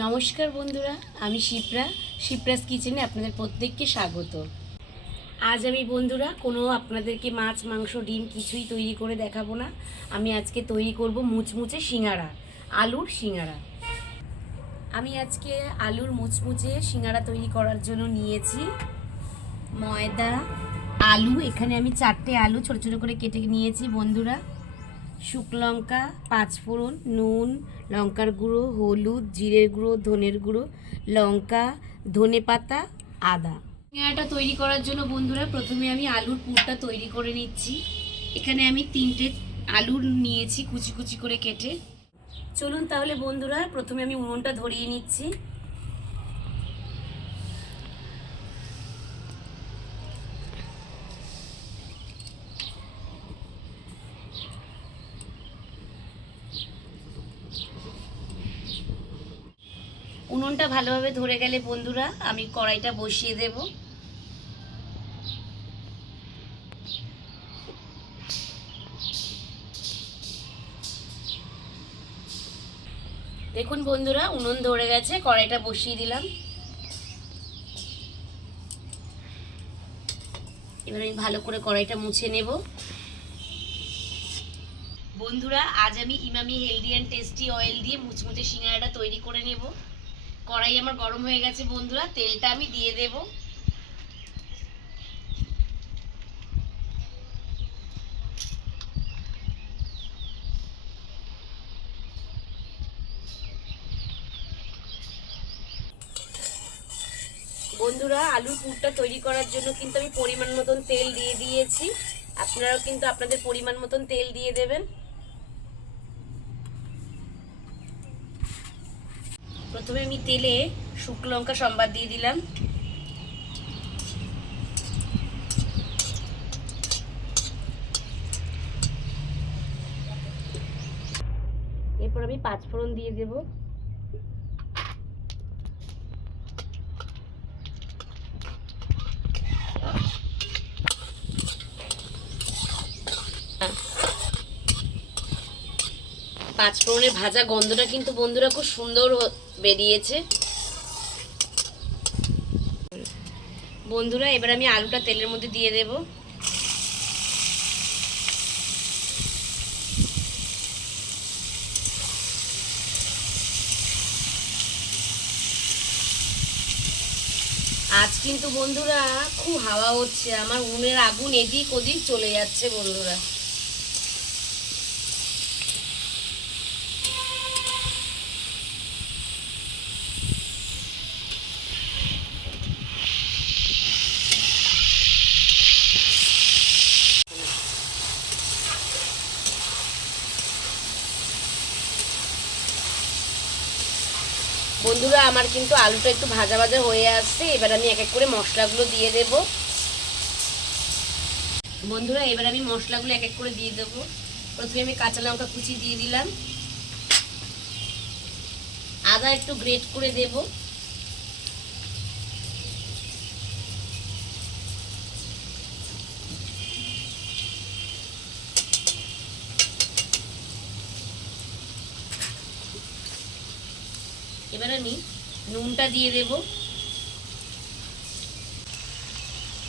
নমস্কার বন্ধুরা, আমি শিপ্রাস কিচেনে আপনাদের প্রত্যেককে স্বাগত। আজ আমি বন্ধুরা আপনাদেরকে মাছ, মাংস, ডিম কিছুই তৈরি করে দেখাবো না। আমি আজকে তৈরি করব মুচমুচে সিঙ্গারা, আলুর সিঙ্গারা। আমি আজকে আলুর মুচমুচে সিঙ্গারা তৈরি করার জন্য নিয়েছি ময়দা, আলু। এখানে আমি 4টে আলু ছোটো ছোটো করে কেটে নিয়েছি বন্ধুরা। শুকনো লঙ্কা, পাঁচফোড়ন, নুন, লঙ্কার গুঁড়ো, হলুদ, জিরের গুঁড়ো, ধনের গুঁড়ো, লঙ্কা, ধনে পাতা, আদা। সিঙ্গারাটা তৈরি করার জন্য বন্ধুরা প্রথমে আমি আলুর পুরটা তৈরি করে নিচ্ছি। এখানে আমি 3টে আলু নিয়েছি কুচি কুচি করে কেটে। চলুন তাহলে বন্ধুরা প্রথমে আমি উনুনটা ধরিয়ে নিচ্ছি। উনুনটা ভালোভাবে ধরে গেলে বন্ধুরা আমি কড়াইটা বসিয়ে দেব। দেখুন বন্ধুরা উনুন ধরে গেছে, কড়াইটা বসিয়ে দিলাম। এবার আমি ভালো করে কড়াইটা মুছে নেব। বন্ধুরা আজ আমি Emami healthy and tasty oil দিয়ে মুচমুচে সিঙ্গারাটা তৈরি করে নেব। কড়াই আমার গরম হয়ে গেছে বন্ধুরা, তেলটা আমি দিয়ে দেব। বন্ধুরা আলুর পুরটা তৈরি করার জন্য কিন্তু আমি পরিমাণ মতন তেল দিয়ে দিয়েছি। আপনারাও কিন্তু আপনাদের পরিমাণ মতন তেল দিয়ে দেবেন। প্রথমে আমি তেলে শুকনো লঙ্কা সম্বাদ দিয়ে দিলাম। এরপর আমি পাঁচফোড়ন দিয়ে দেব। পাঁচফোড়নের ভাজা গন্ধটা কিন্তু বন্ধুরা খুব সুন্দর বেরিয়েছে। বন্ধুরা এবার আমি আলুটা তেলের মধ্যে দিয়ে দেব। আজ কিন্তু বন্ধুরা খুব হাওয়া হচ্ছে, আমার উনুনের আগুন এদিক ওদিক চলে যাচ্ছে বন্ধুরা। বন্ধুরা আমার কিন্তু আলুটা একটু ভাজা ভাজা হয়ে আসছে। এবার আমি এক এক করে মশলাগুলো দিয়ে দেব। বন্ধুরা এবার আমি মশলাগুলো এক এক করে দিয়ে দেব। প্রথমে আমি কাঁচা লঙ্কা কুচি দিয়ে দিলাম, আদা একটু গ্রেট করে দেব, এবার আমি নুনটা দিয়ে দেব,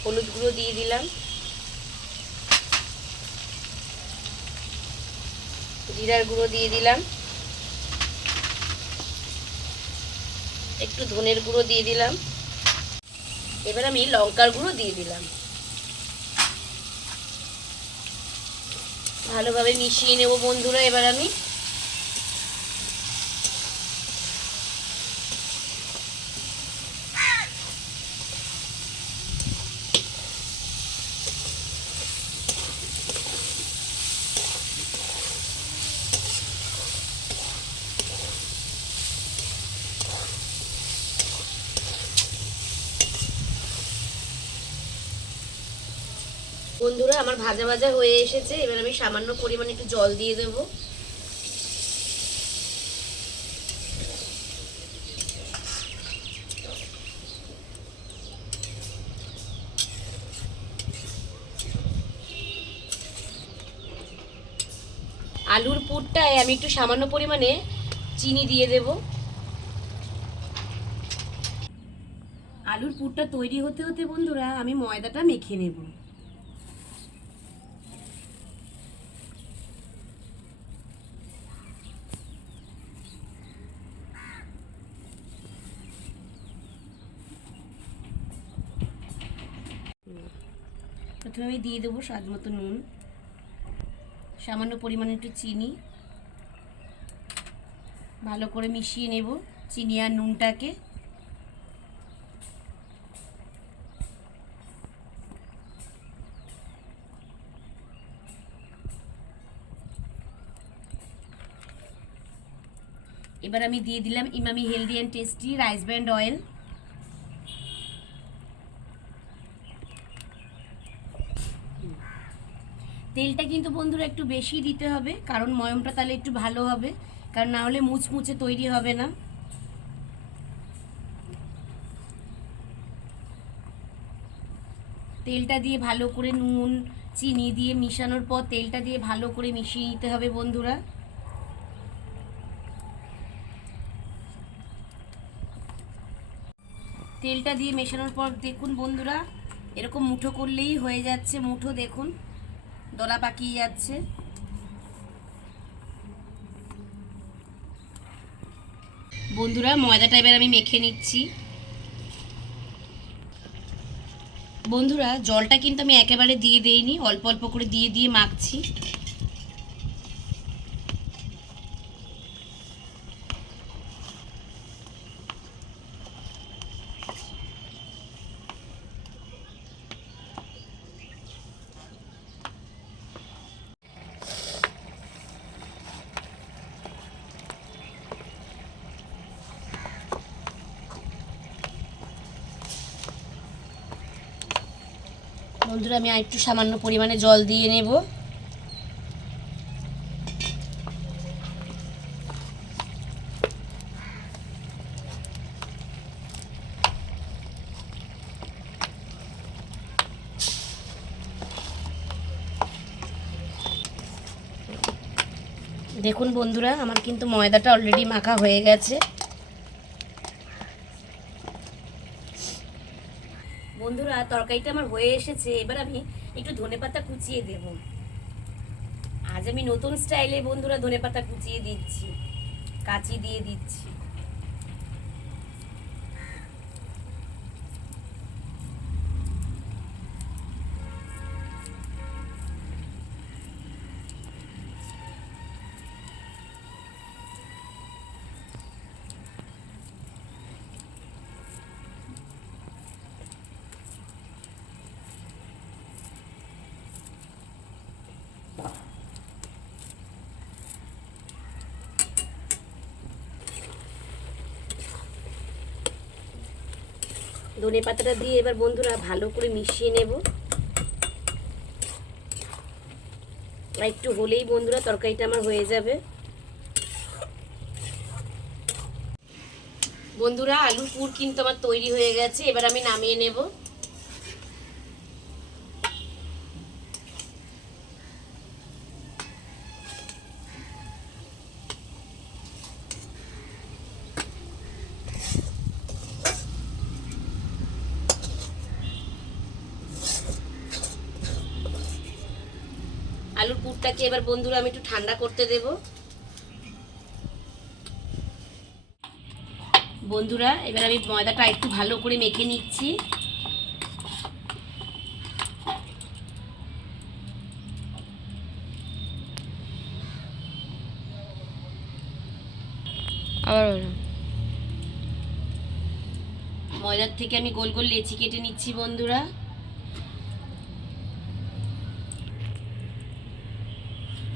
হলুদ গুঁড়ো দিয়ে দিলাম, জিরার গুঁড়ো দিয়ে দিলাম, একটু ধনের গুঁড়ো দিয়ে দিলাম, এবার আমি লঙ্কার গুঁড়ো দিয়ে দিলাম। ভালোভাবে মিশিয়ে নেব বন্ধুরা। এবার আমি বন্ধুরা আমার ভাজা ভাজা হয়ে এসেছে। এবার আমি সামান্য পরিমাণে একটু জল দিয়ে দেব। আলুর পুরটায় আমি একটু সামান্য পরিমাণে চিনি দিয়ে দেব। আলুর পুরটা তৈরি হতে হতে বন্ধুরা আমি ময়দাটা মেখে নেব। প্রথমে আমি দিয়ে দেবো স্বাদ মতো নুন, সামান্য পরিমাণে একটু চিনি, ভালো করে মিশিয়ে নেব চিনি আর নুনটাকে। এবার আমি দিয়ে দিলাম Emami healthy and tasty rice brand oil. তেলটা কিন্তু বন্ধুরা একটু বেশি দিতে হবে, কারণ ময়মটা তাহলে একটু ভালো হবে, কারণ না হলে মুচমুচে তৈরি হবে না। তেলটা দিয়ে ভালো করে নুন চিনি দিয়ে মিশানোর পর তেলটা দিয়ে ভালো করে মিশিয়ে নিতে হবে বন্ধুরা। তেলটা দিয়ে মেশানোর পর দেখুন বন্ধুরা, এরকম মুঠো করলেই হয়ে যাচ্ছে। মুঠো দেখুন দলা পাকিয়ে যাচ্ছে। বন্ধুরা ময়দাটা এবার আমি মেখে নিচ্ছি। বন্ধুরা জলটা কিন্তু আমি একেবারে দিয়ে দেইনি, অল্প অল্প করে দিয়ে দিয়ে মাখছি। বন্ধুরা আমি আরেকটু সামান্য পরিমাণে জল দিয়ে নেব। দেখুন বন্ধুরা আমার কিন্তু ময়দাটা অলরেডি মাখা হয়ে গেছে। বন্ধুরা তরকারিটা আমার হয়ে এসেছে, এবার আমি একটু ধনেপাতা কুচিয়ে দেব। আজ আমি নতুন স্টাইলে বন্ধুরা ধনেপাতা কুচিয়ে দিচ্ছি, কাঁচি দিয়ে দিচ্ছি। ধনে পাতাটা দিয়ে এবার বন্ধুরা ভালো করে মিশিয়ে নেব। আর একটু হলেই বন্ধুরা তরকারিটা আমার হয়ে যাবে। বন্ধুরা আলুর পুর কিন্তু আমার তৈরি হয়ে গেছে, এবার আমি নামিয়ে নেব। আলুর পুরটাকে এবার বন্ধুরা আমি একটু ঠান্ডা করতে দেব। বন্ধুরা এবার আমি ময়দাটা একটু ভালো করে মেখে নিচ্ছি। ময়দার থেকে আমি গোল গোল লেচি কেটে নিচ্ছি বন্ধুরা।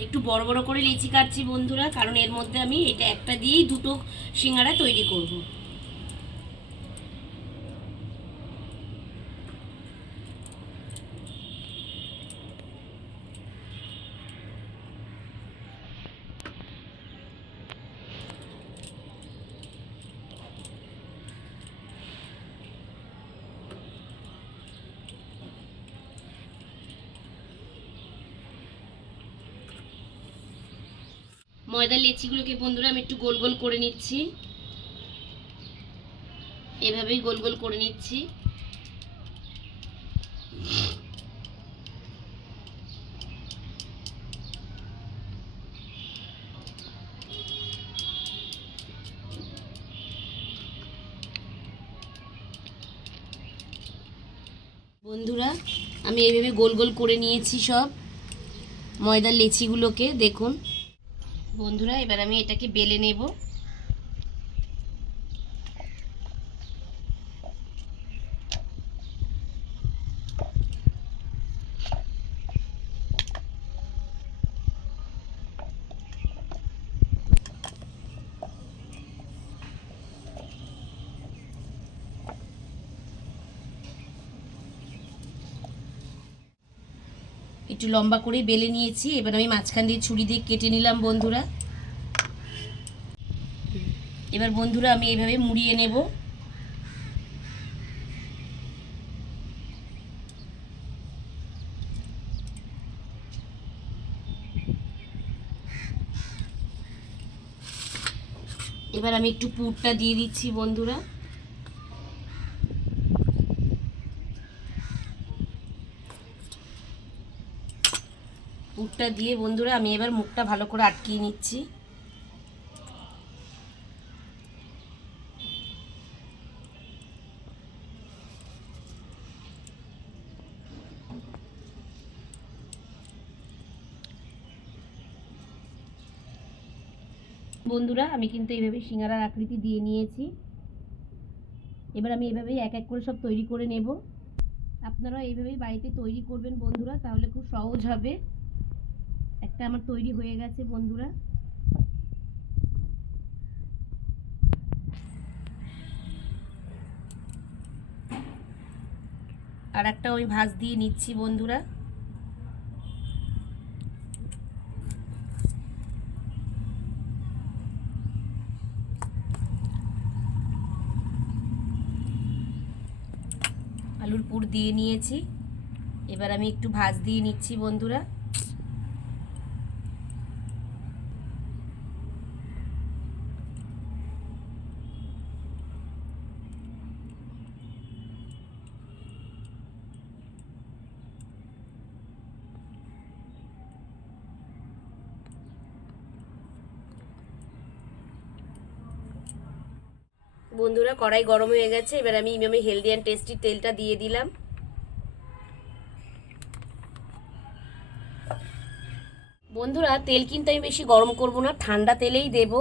একটু বড় বড় করে লেচি কাটছি বন্ধুরা, কারণ এর মধ্যে আমি এটা একটা দিয়েই দুটো সিঙ্গারা তৈরি করব। ময়দার লেচিগুলোকে বন্ধুরা আমি একটু গোল গোল করে নিচ্ছি। এভাবেই গোল গোল করে নিচ্ছি। বন্ধুরা আমি এইভাবে গোল গোল করে নিয়েছি সব ময়দার লেচিগুলোকে। দেখুন বন্ধুরা, এবার আমি এটাকে বেলে নেব। একটু লম্বা করে বেলে নিয়েছি। এবার আমি মাঝখান দিয়ে ছুরি দিয়ে কেটে নিলাম বন্ধুরা। এবার বন্ধুরা আমি এইভাবে মুড়িয়ে নেব। এবার আমি একটু পুরটা দিয়ে দিচ্ছি বন্ধুরা। পুরটা দিয়ে বন্ধুরা আমি এবার মুখটা ভালো করে আটকিয়ে নিচ্ছি। বন্ধুরা আমি কিন্তু এইভাবে সিঙ্গারার আকৃতি দিয়ে নিয়েছি। এবার আমি এইভাবেই এক এক করে সব তৈরি করে নেব। আপনারা এইভাবেই বাড়িতে তৈরি করবেন বন্ধুরা, তাহলে খুব সহজ হবে। একটা আমার তৈরি হয়ে গেছে বন্ধুরা। আর একটা আমি ভাঁজ দিয়ে নিচ্ছি বন্ধুরা। আলুর পুর দিয়ে নিয়েছি। এবার আমি একটু ভাঁজ দিয়ে নিচ্ছি বন্ধুরা। বন্ধুরা কড়াই গরম হয়ে গেছে। এবার আমি ইমামি হেলদি অ্যান্ড টেস্টি তেলটা দিয়ে দিলাম। বন্ধুরা তেল কিন্তু আমি বেশি গরম করব না, ঠান্ডা তেলেই দেব।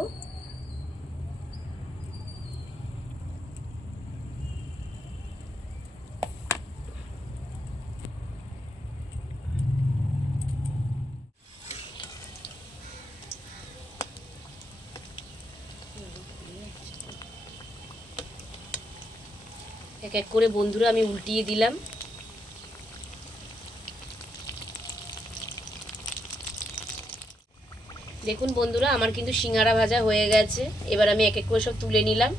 এক এক করে বন্ধুরা আমি উল্টিয়ে দিলাম। দেখুন বন্ধুরা আমার কিন্তু সিঙ্গারা ভাজা হয়ে গেছে। এবার আমি এক এক করে সব তুলে নিলাম।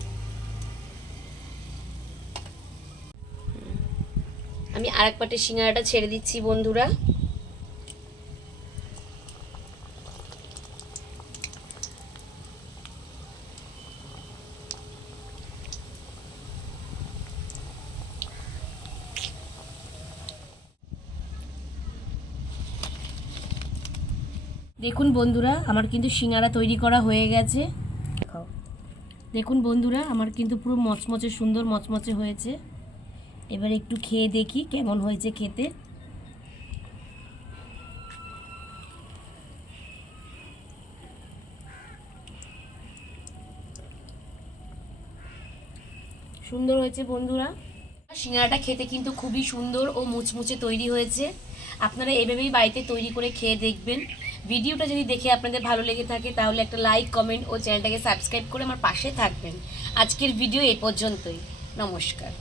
আমি আরেক পাটে সিঙ্গারাটা ছেড়ে দিচ্ছি বন্ধুরা। দেখুন বন্ধুরা আমার কিন্তু সিঙ্গারা তৈরি করা হয়ে গেছে। দেখুন বন্ধুরা আমার কিন্তু পুরো মচমচে সুন্দর মচমচে হয়েছে। এবার একটু খেয়ে দেখি কেমন হয়েছে খেতে। সুন্দর হয়েছে বন্ধুরা। সিঙ্গারাটা খেতে কিন্তু খুবই সুন্দর ও মুচমুচে তৈরি হয়েছে। আপনারা এভাবেই বাড়িতে তৈরি করে খেয়ে দেখবেন। ভিডিওটা যদি দেখে আপনাদের ভালো লেগে থাকে তাহলে একটা লাইক, কমেন্ট ও চ্যানেলটাকে সাবস্ক্রাইব করে আমার পাশে থাকবেন। আজকের ভিডিও এই পর্যন্তই। নমস্কার।